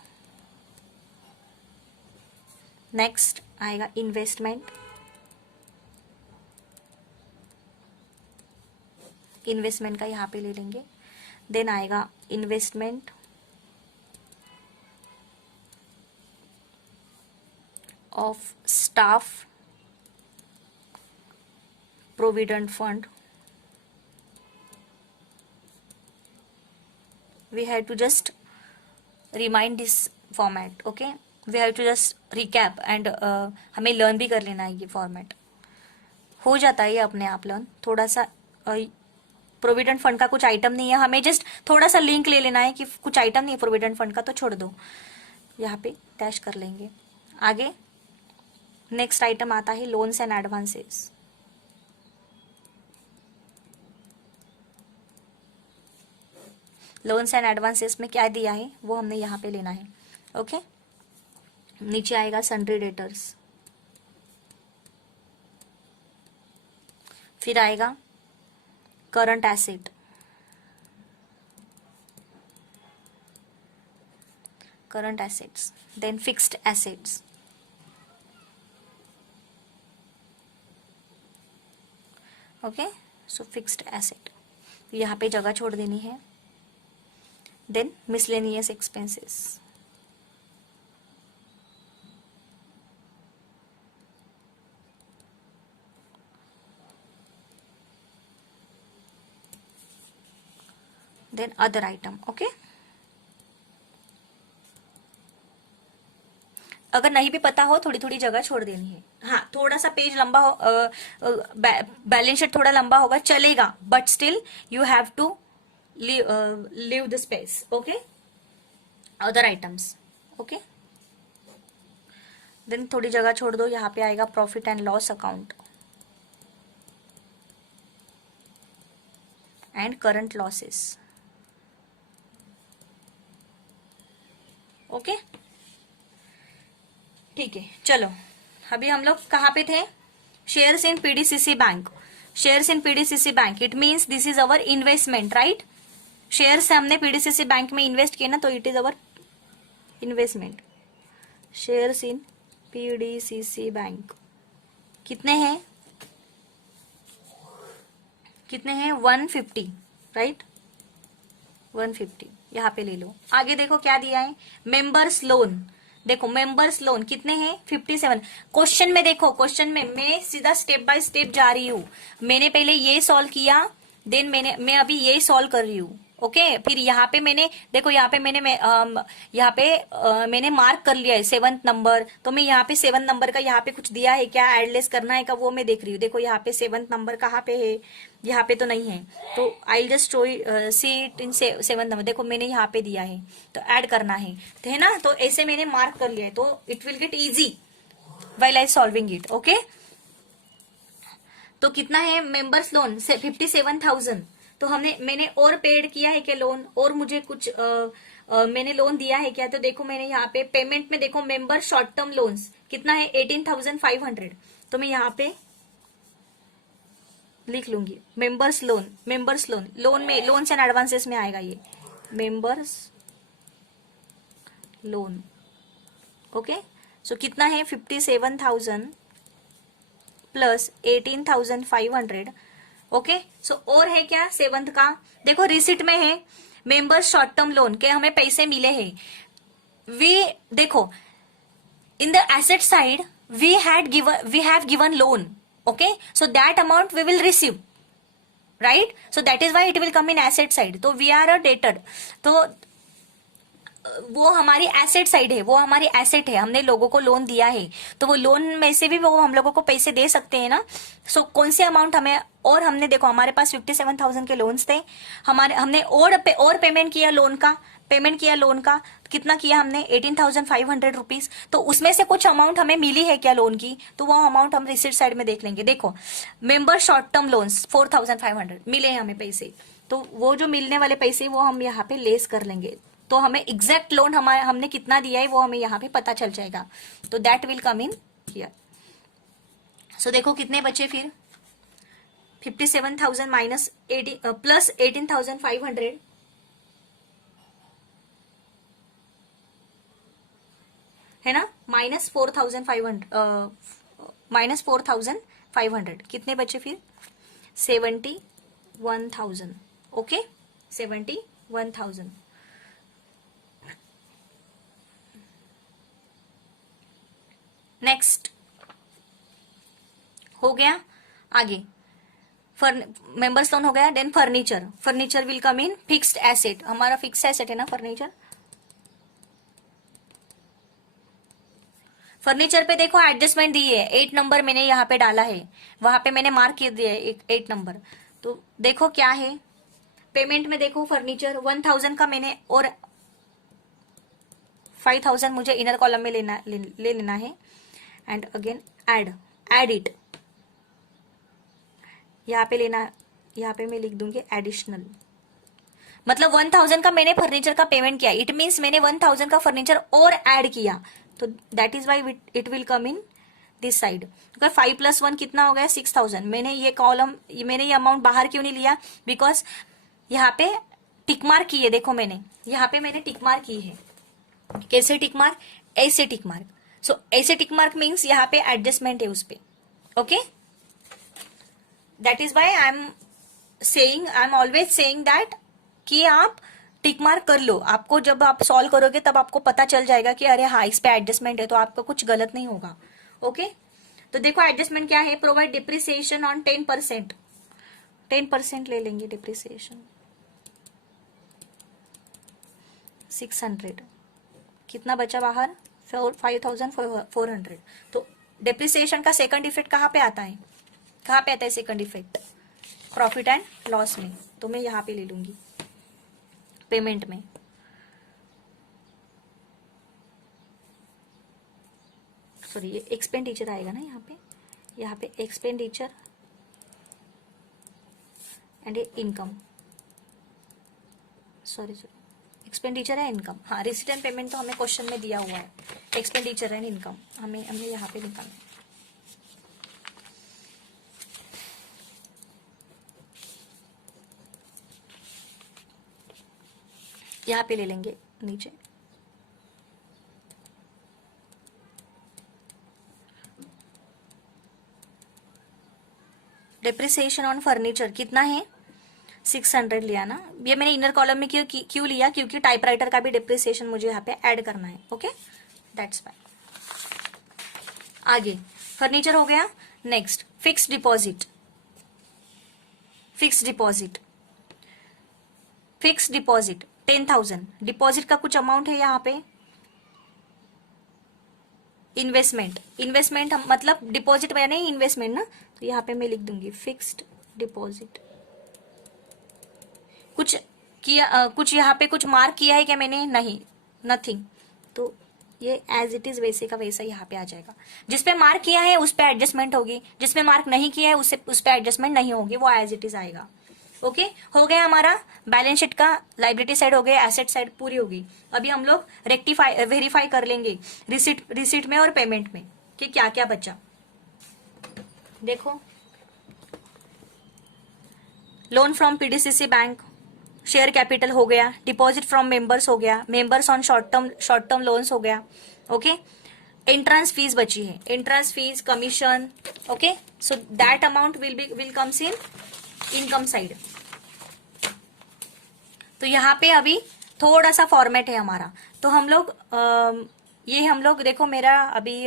नेक्स्ट आएगा इन्वेस्टमेंट, इन्वेस्टमेंट का यहाँ पे ले लेंगे। देन आएगा investment of staff provident fund. We have to just remind this format, okay. We have to just recap and हमें लर्न भी कर लेना है, ये फॉर्मेट हो जाता है ये अपने आप लर्न। थोड़ा सा प्रोविडेंट फंड का कुछ आइटम नहीं है, हमें जस्ट थोड़ा सा लिंक ले लेना है कि कुछ आइटम नहीं है प्रोविडेंट फंड का, तो छोड़ दो, यहाँ पे डैश कर लेंगे। आगे नेक्स्ट आइटम आता है loans and advances. Loans and advances में क्या दिया है वो हमने यहाँ पे लेना है, ओके। नीचे आएगा सन्ड्री डेटर्स, फिर आएगा current asset, current assets, then fixed assets, okay. So fixed asset यहाँ पे जगह छोड़ देनी है। Then miscellaneous expenses, then other item, okay. अगर नहीं भी पता हो थोड़ी थोड़ी जगह छोड़ देनी है। हाँ, थोड़ा सा पेज लंबा हो, बैलेंस शीट थोड़ा लंबा होगा चलेगा, but still you have to leave the space, okay. Other items, okay. Then थोड़ी जगह छोड़ दो, यहाँ पे आएगा profit and loss account and current losses, okay. ठीक है, चलो अभी हम लोग कहाँ पे थे? Shares in PDCC bank. Shares in PDCC bank, it means this is our investment, right. Shares से हमने पीडीसीसी बैंक में इन्वेस्ट किया ना, तो it is our investment. Shares in PDCC bank कितने हैं? कितने हैं? 150, राइट, 150 यहाँ पे ले लो। आगे देखो क्या दिया है, मेंबर्स लोन। देखो मेंबर्स लोन कितने हैं? 57। क्वेश्चन में देखो, क्वेश्चन में मैं सीधा स्टेप बाय स्टेप जा रही हूँ। मैंने पहले ये सॉल्व किया, देन मैं अभी ये सॉल्व कर रही हूँ, ओके फिर यहाँ पे मैंने देखो, यहाँ पे यहाँ पे मैंने मार्क कर लिया है 7th नंबर, तो मैं यहाँ पे 7 नंबर का यहाँ पे कुछ दिया है क्या, एडलेस करना है का, वो मैं देख रही हूँ। देखो यहाँ पे 7th नंबर कहाँ पे है, यहाँ पे तो नहीं है, तो I just see it in 7th number. देखो मैंने यहाँ पे दिया है, तो ऐड करना है ना, तो ऐसे मैंने मार्क कर लिया है, तो it will get easy while I solving it. Okay तो कितना है मेंबर्स लोन 57,000, तो मैंने और पेड किया है क्या लोन, और मुझे कुछ मैंने लोन दिया है क्या, तो देखो मैंने यहाँ पे पेमेंट में देखो मेंबर शॉर्ट टर्म लोन्स कितना है 18,500, तो मैं यहाँ पे लिख लूंगी मेंबर्स लोन लोन में लोन्स एंड एडवांसेस में आएगा ये मेंबर्स लोन। ओके सो कितना है 57,000 प्लस 18,500। ओके सो और है क्या 7th का, देखो रिसिट में है मेंबर्स शॉर्ट टर्म लोन के हमें पैसे मिले हैं। वी देखो in the asset side we have given loan, okay, so that amount we will receive, right, so that is why it will come in asset side, तो we are a debtor, तो वो हमारी asset side है, वो हमारी asset है, हमने लोगों को लोन दिया है, तो वो लोन में से भी वो हम लोगों को पैसे दे सकते हैं ना। सो कौन से अमाउंट हमें, और हमने देखो हमारे पास 57,000 के लोन्स थे, हमने और पेमेंट किया लोन का कितना किया हमने 18,500 रुपीज, तो उसमें से कुछ अमाउंट हमें मिली है क्या लोन की, तो वो अमाउंट हम रिसिट साइड में देख लेंगे। देखो मेंबर शॉर्ट टर्म लोन्स 4,500 मिले हैं हमें पैसे, तो वो जो मिलने वाले पैसे वो हम यहाँ पे लेस कर लेंगे, तो हमें एग्जैक्ट लोन हमने कितना दिया है वो हमें यहाँ पे पता चल जाएगा, तो that will come in here. So देखो कितने बचे फिर 57,000 माइनस प्लस 18,500, है ना, माइनस 4,500 कितने बचे फिर 71,000। ओके 71,000। नेक्स्ट हो गया आगे, मेंबर्स लोन हो गया, then furniture will come in fixed asset, हमारा फिक्स्ड एसेट है ना फर्नीचर पे देखो एडजस्टमेंट दी है, 8 नंबर मैंने यहाँ पे डाला है, वहां पे मैंने मार्क कर दिया है 8 नंबर, तो देखो क्या है पेमेंट में, देखो फर्नीचर 1,000 का मैंने, और 5,000 मुझे इनर कॉलम में ले लेना है, एंड अगेन एड इट, यहाँ पे लेना, यहाँ पे मैं लिख दूंगी एडिशनल, मतलब 1,000 का मैंने फर्नीचर का पेमेंट किया, इट मीन्स मैंने 1,000 का फर्नीचर और ऐड किया, तो that is why it will come in this side. 5 + 1 कितना हो गया 6,000, मैंने ये कॉलम, मैंने ये अमाउंट बाहर क्यों नहीं लिया, बिकॉज यहाँ पे टिक मार्क की है, देखो यहाँ पे मैंने टिक मार्क की है, कैसे टिक मार्क, ऐसे टिक मार्क, सो ऐसे टिक मार्क मीन्स यहाँ पे एडजस्टमेंट है उस पे। Okay that is why I am always saying that कि आप टिक मार्क कर लो, आपको जब आप सॉल्व करोगे तब आपको पता चल जाएगा कि अरे हाँ इस पे एडजस्टमेंट है, तो आपका कुछ गलत नहीं होगा। ओके तो देखो एडजस्टमेंट क्या है, प्रोवाइड डिप्रिसिएशन ऑन 10%, 10% ले लेंगे डिप्रिसिएशन 600, कितना बचा बाहर 5,400, तो डिप्रिसिएशन का सेकंड इफेक्ट कहाँ पे आता है, second effect profit and loss में, तो मैं यहाँ पे ले लूंगी पेमेंट में, सॉरी ये एक्सपेंडिचर आएगा ना यहाँ पे एक्सपेंडिचर एंड ये इनकम, सॉरी एक्सपेंडिचर है इनकम, हाँ रिसीट एंड पेमेंट तो हमें क्वेश्चन में दिया हुआ है, एक्सपेंडिचर एंड इनकम हमने यहाँ पे निकालना है। यहाँ पे ले लेंगे नीचे, डिप्रिसिएशन ऑन फर्नीचर कितना है 600 लिया ना, ये मैंने इनर कॉलम में क्यों लिया, क्योंकि टाइपराइटर का भी डिप्रिसिएशन मुझे यहाँ पे ऐड करना है। Okay that's fine. आगे फर्नीचर हो गया, next fixed deposit fix deposit 10,000, deposit का कुछ अमाउंट है यहाँ पे। इन्वेस्टमेंट मतलब डिपॉजिट में नहीं, इन्वेस्टमेंट ना, तो यहाँ पे मैं लिख दूंगी फिक्स्ड डिपॉजिट। कुछ किया कुछ यहाँ पे कुछ मार्क किया है क्या मैंने? नहीं, नथिंग। तो ये एज इट इज वैसे का वैसा यहाँ पे आ जाएगा। जिस पे मार्क किया है उस पे एडजस्टमेंट होगी, जिसपे मार्क नहीं किया है उस पे एडजस्टमेंट नहीं होगी, वो एज इट इज आएगा। ओके, हो गया हमारा बैलेंस शीट का, लाइबिलिटी साइड हो गया, एसेट साइड पूरी होगी। अभी हम लोग वेरीफाई कर लेंगे रिसिट में और पेमेंट में कि क्या क्या बचा। देखो, loan from PDCC bank, share capital हो गया, डिपॉजिट फ्रॉम मेंबर्स हो गया, members on short term loans हो गया। ओके, एंट्रेंस फीस बची है, entrance fees, commission. Okay, so that amount will comes in income side. तो यहाँ पे अभी थोड़ा सा फॉर्मेट है हमारा। तो हम लोग ये हम लोग देखो, मेरा अभी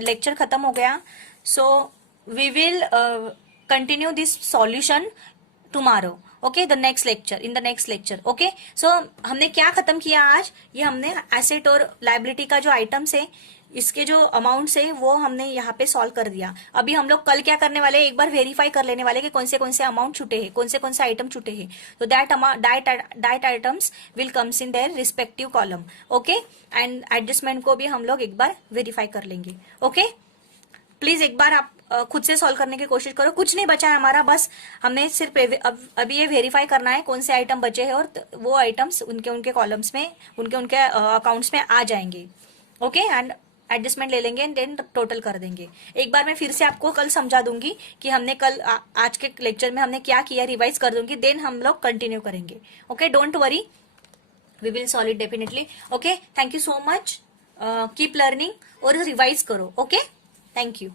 लेक्चर खत्म हो गया। So we will continue this solution tomorrow. Okay, the next lecture, in the next lecture. Okay, so हमने क्या खत्म किया आज? ये हमने एसेट और लाइबिलिटी का जो आइटम्स है, इसके जो अमाउंट्स है वो हमने यहाँ पे सॉल्व कर दिया। अभी हम लोग कल क्या करने वाले, एक बार वेरीफाई कर लेने वाले कि कौन से अमाउंट छूटे हैं, कौन से आइटम छूटे हैं। तो that items will comes in their respective column. Okay, and adjustment को भी हम लोग एक बार वेरीफाई कर लेंगे। ओके, प्लीज एक बार आप खुद से सॉल्व करने की कोशिश करो। कुछ नहीं बचा है हमारा, बस हमने सिर्फ अभी ये वेरीफाई करना है कौन से आइटम बचे हैं, और वो आइटम्स उनके कॉलम्स में, उनके अकाउंट्स में आ जाएंगे। ओके, एंड एडजस्टमेंट ले लेंगे एंड देन टोटल कर देंगे। एक बार मैं फिर से आपको कल समझा दूंगी कि हमने कल आज के लेक्चर में हमने क्या किया, रिवाइज कर दूंगी, देन हम लोग कंटिन्यू करेंगे। Okay, don't worry, we will solve it definitely. Okay, thank you so much, keep learning और रिवाइज करो। Okay, thank you.